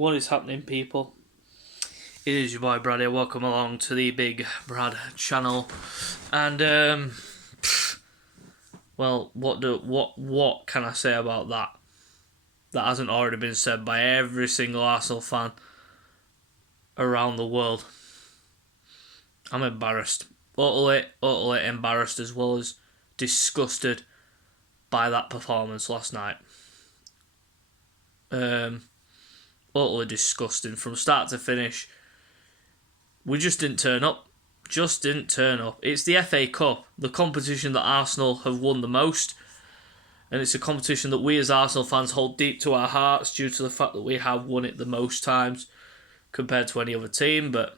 What is happening, people? It is your boy Brad here. Welcome along to the Big Brad channel. And well, what can I say about that? That hasn't already been said by every single Arsenal fan around the world. I'm embarrassed. Utterly embarrassed, as well as disgusted by that performance last night. Utterly disgusting from start to finish. We just didn't turn up. It's the FA Cup, the competition that Arsenal have won the most, and it's a competition that we as Arsenal fans hold deep to our hearts due to the fact that we have won it the most times compared to any other team. But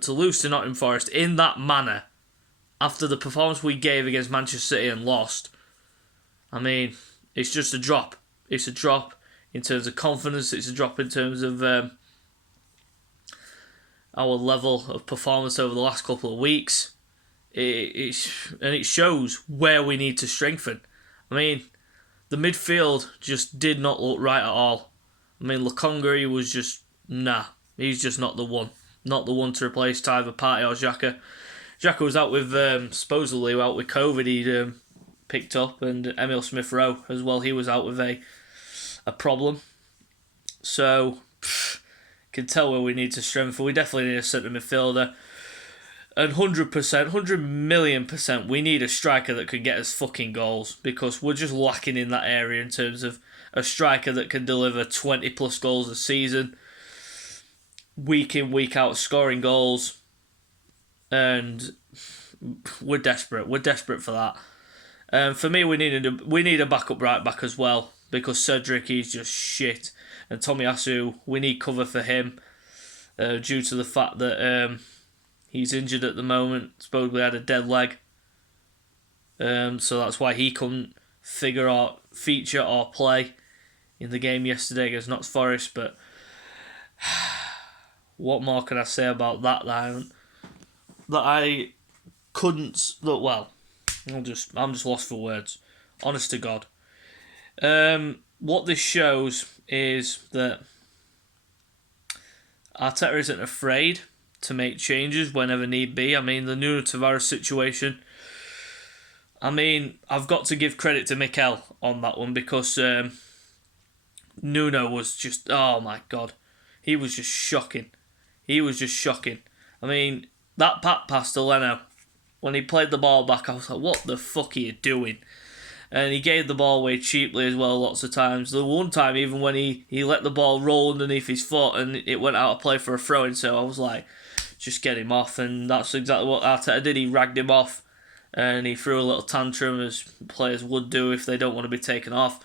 to lose to Nottingham Forest in that manner, after the performance we gave against Manchester City and lost, I mean, it's just a drop. It's a drop in terms of confidence. It's a drop in terms of our level of performance over the last couple of weeks. It shows where we need to strengthen. I mean, the midfield just did not look right at all. I mean, Lokonga, was just, he's just not the one. Not the one to replace Tyler Partey or Xhaka. Xhaka was out with, supposedly out with COVID he'd picked up, and Emile Smith-Rowe as well, he was out with a problem. So, can tell where we need to strengthen. We definitely need a centre midfielder. And 100%, 100,000,000%, we need a striker that can get us fucking goals, because we're just lacking in that area in terms of a striker that can deliver 20 plus goals a season, week in, week out, scoring goals. And we're desperate. We're desperate for that. For me, we need a backup right back as well, because Cedric, he's just shit. And Tomiyasu, we need cover for him due to the fact that he's injured at the moment. Supposedly had a dead leg. So that's why he couldn't feature or play in the game yesterday against Notts Forest. But what more can I say about that? I'm just lost for words. Honest to God. What this shows is that Arteta isn't afraid to make changes whenever need be. I mean, the Nuno Tavares situation, I mean, I've got to give credit to Mikel on that one, because Nuno was just, oh my God, he was just shocking. I mean, that pass to Leno, when he played the ball back, I was like, what the fuck are you doing? And he gave the ball away cheaply as well lots of times. The one time even when he let the ball roll underneath his foot and it went out of play for a throw-in, so I was like, just get him off. And that's exactly what Arteta did. He ragged him off and he threw a little tantrum, as players would do if they don't want to be taken off.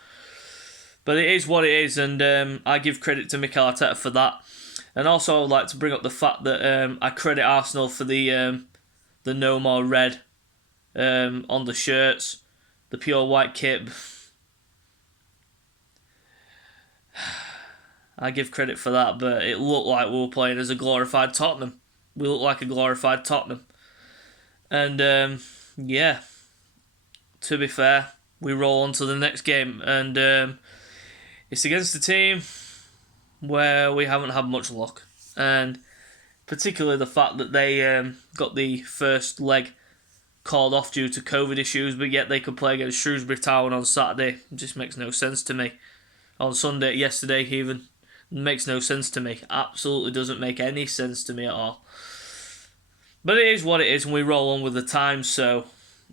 But it is what it is, and I give credit to Mikel Arteta for that. And also I would like to bring up the fact that I credit Arsenal for the No More Red on the shirts. The pure white kit. I give credit for that, but it looked like we were playing as a glorified Tottenham. We look like a glorified Tottenham. And, yeah, to be fair, we roll on to the next game. And it's against a team where we haven't had much luck. And particularly the fact that they got the first leg called off due to COVID issues, but yet they could play against Shrewsbury Town on Saturday. It just makes no sense to me. On Sunday, yesterday even, makes no sense to me. Absolutely doesn't make any sense to me at all. But it is what it is, and we roll on with the times, so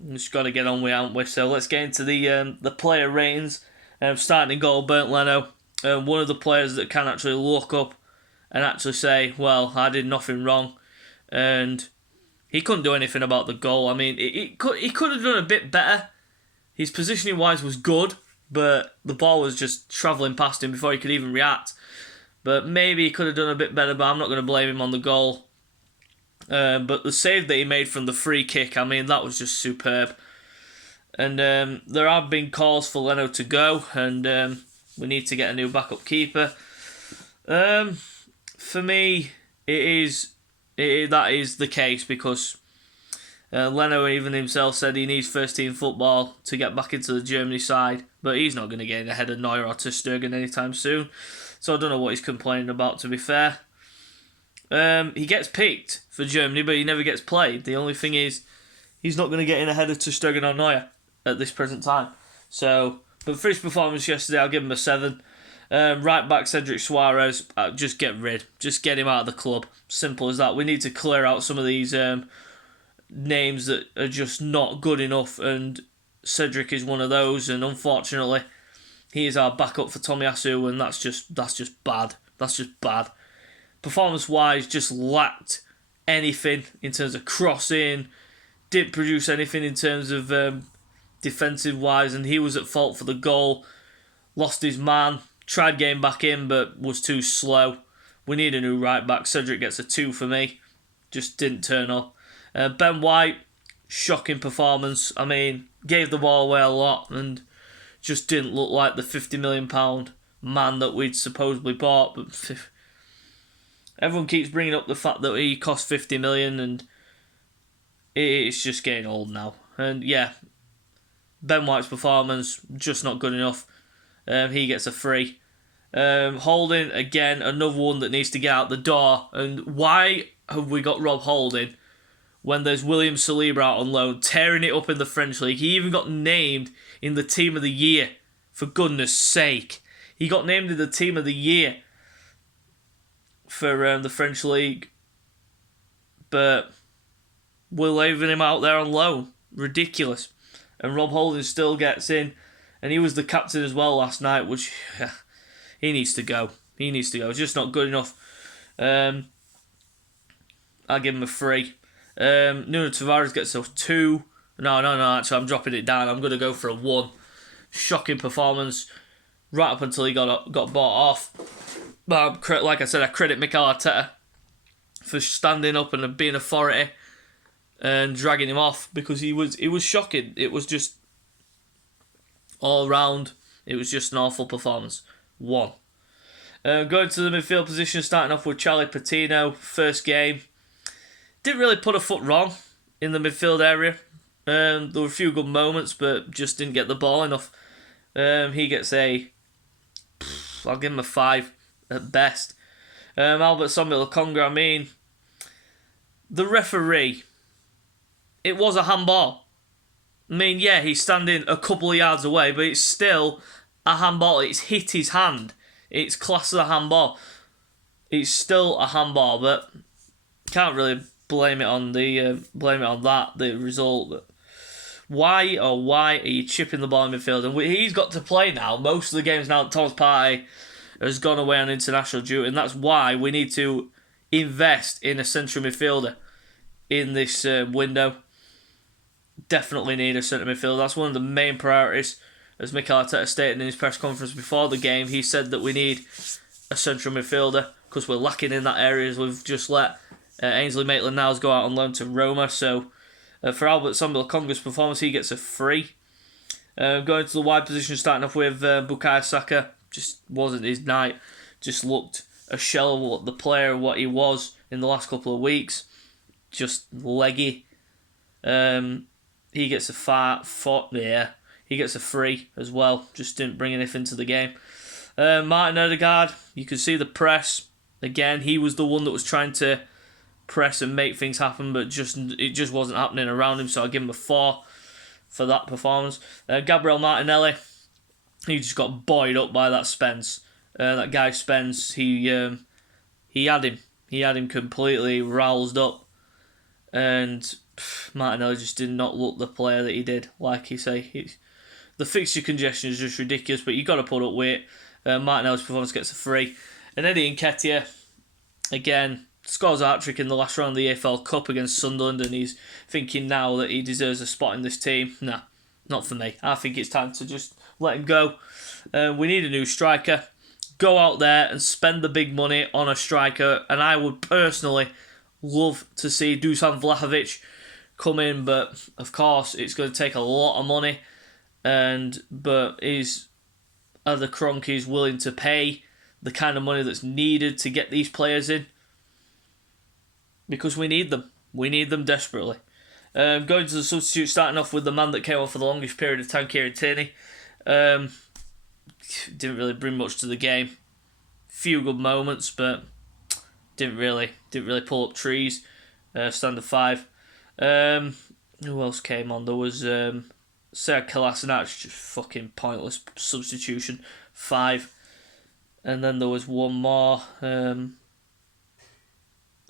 we just got to get on with it, haven't we? So let's get into the player ratings. Starting in goal, Bernd Leno. One of the players that can actually look up and actually say, well, I did nothing wrong. And he couldn't do anything about the goal. I mean, he could have done a bit better. His positioning-wise was good, but the ball was just travelling past him before he could even react. But maybe he could have done a bit better, but I'm not going to blame him on the goal. But the save that he made from the free kick, I mean, that was just superb. And there have been calls for Leno to go, and we need to get a new backup keeper. For me, that is the case, because Leno even himself said he needs first team football to get back into the Germany side, but he's not going to get in ahead of Neuer or Ter Stegen anytime soon. So I don't know what he's complaining about, to be fair. He gets picked for Germany, but he never gets played. The only thing is, he's not going to get in ahead of Ter Stegen or Neuer at this present time. So, but for his performance yesterday, I'll give him a 7. Right back Cedric Suarez, just get rid. Just get him out of the club. Simple as that. We need to clear out some of these names that are just not good enough, and Cedric is one of those, and unfortunately he is our backup for Tomiyasu, and that's just bad. That's just bad. Performance wise, just lacked anything in terms of crossing, didn't produce anything in terms of defensive wise, and he was at fault for the goal. Lost his man, tried getting back in but was too slow. We need a new right back. Cedric gets a 2 for me, just didn't turn up. Ben White, shocking performance. I mean, gave the ball away a lot and just didn't look like the £50 million man that we'd supposedly bought. But everyone keeps bringing up the fact that he cost 50 million, and it's just getting old now. And yeah, Ben White's performance just not good enough. He gets a 3. Holding, again, another one that needs to get out the door. And why have we got Rob Holding when there's William Saliba out on loan, tearing it up in the French League? He even got named in the Team of the Year, for goodness sake. He got named in the Team of the Year for the French League. But we're leaving him out there on loan. Ridiculous. And Rob Holding still gets in. And he was the captain as well last night, which he needs to go. He needs to go. It's just not good enough. I'll give him a 3. Nuno Tavares gets a 2. No, actually, I'm dropping it down. I'm going to go for a 1. Shocking performance right up until he got bought off. But like I said, I credit Mikel Arteta for standing up and being authority and dragging him off, because he was shocking. It was just all round, it was just an awful performance. 1. Going to the midfield position, starting off with Charlie Patino. First game, didn't really put a foot wrong in the midfield area. There were a few good moments, but just didn't get the ball enough. He gets I'll give him a 5 at best. Albert Samuel Conga, I mean, the referee, it was a handball. I mean, yeah, he's standing a couple of yards away, but it's still a handball. It's hit his hand. It's classed as a handball. It's still a handball, but can't really blame it on the result. But why are you chipping the ball in midfield? And he's got to play now. Most of the games now that Thomas Partey has gone away on international duty, and that's why we need to invest in a central midfielder in this window. Definitely need a centre midfielder. That's one of the main priorities. As Mikel Arteta stated in his press conference before the game, he said that we need a central midfielder because we're lacking in that area, as we've just let Ainsley Maitland-Niles go out on loan to Roma. So for Albert Samuel Conga's performance, he gets a 3. Going to the wide position, starting off with Bukayo Saka, just wasn't his night. Just looked a shell of what the player, what he was in the last couple of weeks. Just leggy. He gets a 4. Yeah, he gets a 3 as well. Just didn't bring anything to the game. Martin Odegaard, you can see the press. Again, he was the one that was trying to press and make things happen, but it just wasn't happening around him, so I'll give him a 4 for that performance. Gabriel Martinelli, he just got buoyed up by that Spence. That guy Spence, he had him completely roused up, and Martinelli just did not look the player that he did. Like you say, the fixture congestion is just ridiculous, but you've got to put up with it. Martinelli's performance gets a 3. And Eddie Nketiah, again, scores a hat-trick in the last round of the EFL Cup against Sunderland, and he's thinking now that he deserves a spot in this team. Nah, not for me. I think it's time to just let him go. We need a new striker. Go out there and spend the big money on a striker, and I would personally love to see Dusan Vlahovic come in, but of course it's going to take a lot of money, but are the Cronkies willing to pay the kind of money that's needed to get these players in? Because we need them. We need them desperately. Going to the substitute, starting off with the man that came on for the longest period of time, Kieran Tierney. Didn't really bring much to the game. Few good moments, but didn't really pull up trees. Standard 5. Who else came on? There was Serge Kolasinac, just fucking pointless substitution. 5. And then there was one more. Who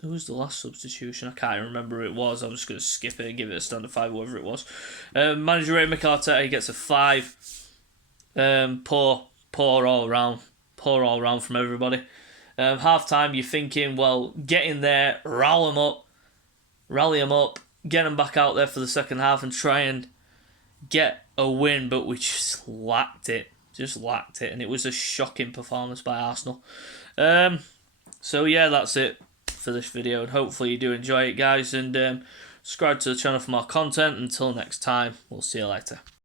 was the last substitution? I can't remember who it was. I'm just going to skip it and give it a standard 5, whatever it was. Manager Ray McArthur, he gets a 5. Poor all round. Poor all round from everybody. Half time, you're thinking, well, get in there, rally them up, get them back out there for the second half and try and get a win, but we just lacked it. And it was a shocking performance by Arsenal. So yeah, that's it for this video, and hopefully you do enjoy it, guys, and subscribe to the channel for more content. Until next time, we'll see you later.